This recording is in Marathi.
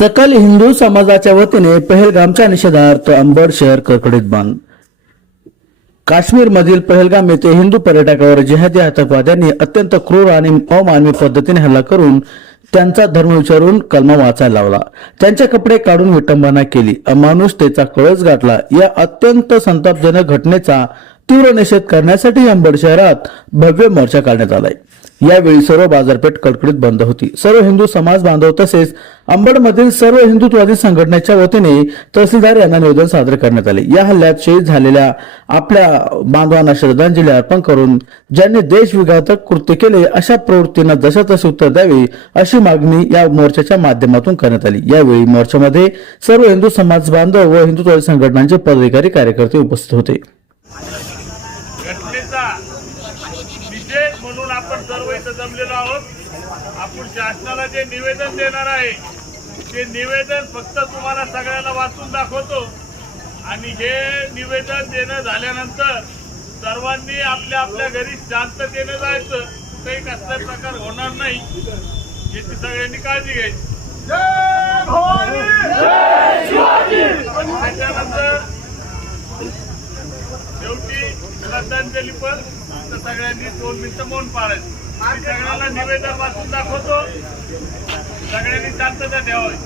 सकल हिंदू समाजाच्या वतीने पहलगामच्या निषेधार्थ अंबड शहर कडकडीत बंद. काश्मीरमधील पहलगाम येथे हिंदू पर्यटकावर जिहादी आतंकवाद्यांनी अत्यंत क्रूर आणि अमानवी पद्धतीने हल्ला करून त्यांचा धर्म विचारून कलमा वाचायला लावला. त्यांचे कपडे काढून विटंबना केली. अमानुषतेचा कळस गाठला. या अत्यंत संतापजनक घटनेचा तीव्र निषेध करण्यासाठी अंबड शहरात भव्य मोर्चा काढण्यात आलाय. यावेळी सर्व बाजारपेठ कडकडीत बंद होती. सर्व हिंदू समाज बांधव तसेच अंबडमधील सर्व हिंदुत्ववादी संघटनेच्या वतीने तहसीलदार यांना निवेदन सादर करण्यात आले. या हल्ल्यात शहीद झालेल्या आपल्या बांधवांना श्रद्धांजली अर्पण करून ज्यांनी देशविघातक कृत्य केले अशा प्रवृत्तींना जशा तसे उत्तर द्यावे अशी मागणी या मोर्चाच्या माध्यमातून करण्यात आली. यावेळी मोर्चामध्ये सर्व हिंदू समाज बांधव व हिंदुत्वादी संघटनांचे पदाधिकारी कार्यकर्ते उपस्थित होते. निषेध म्हणून आपण सर्व इथं जमलेलो आहोत. आपण शासनाला जे निवेदन देणार आहे ते निवेदन फक्त तुम्हाला सगळ्याला वाचून दाखवतो. आणि हे निवेदन देणं झाल्यानंतर सर्वांनी आपल्या आपल्या घरी शांततेनं जायचं. काही कसला प्रकार होणार नाही. याची सगळ्यांनी काळजी घ्यायची. त्याच्यानंतर श्रद्धांजली पण तर सगळ्यांनी दोन मिनिटं मौन पाळायचं मी सगळ्यांना निवेदन वाचून दाखवतो. सगळ्यांनी शांतता ठेवावी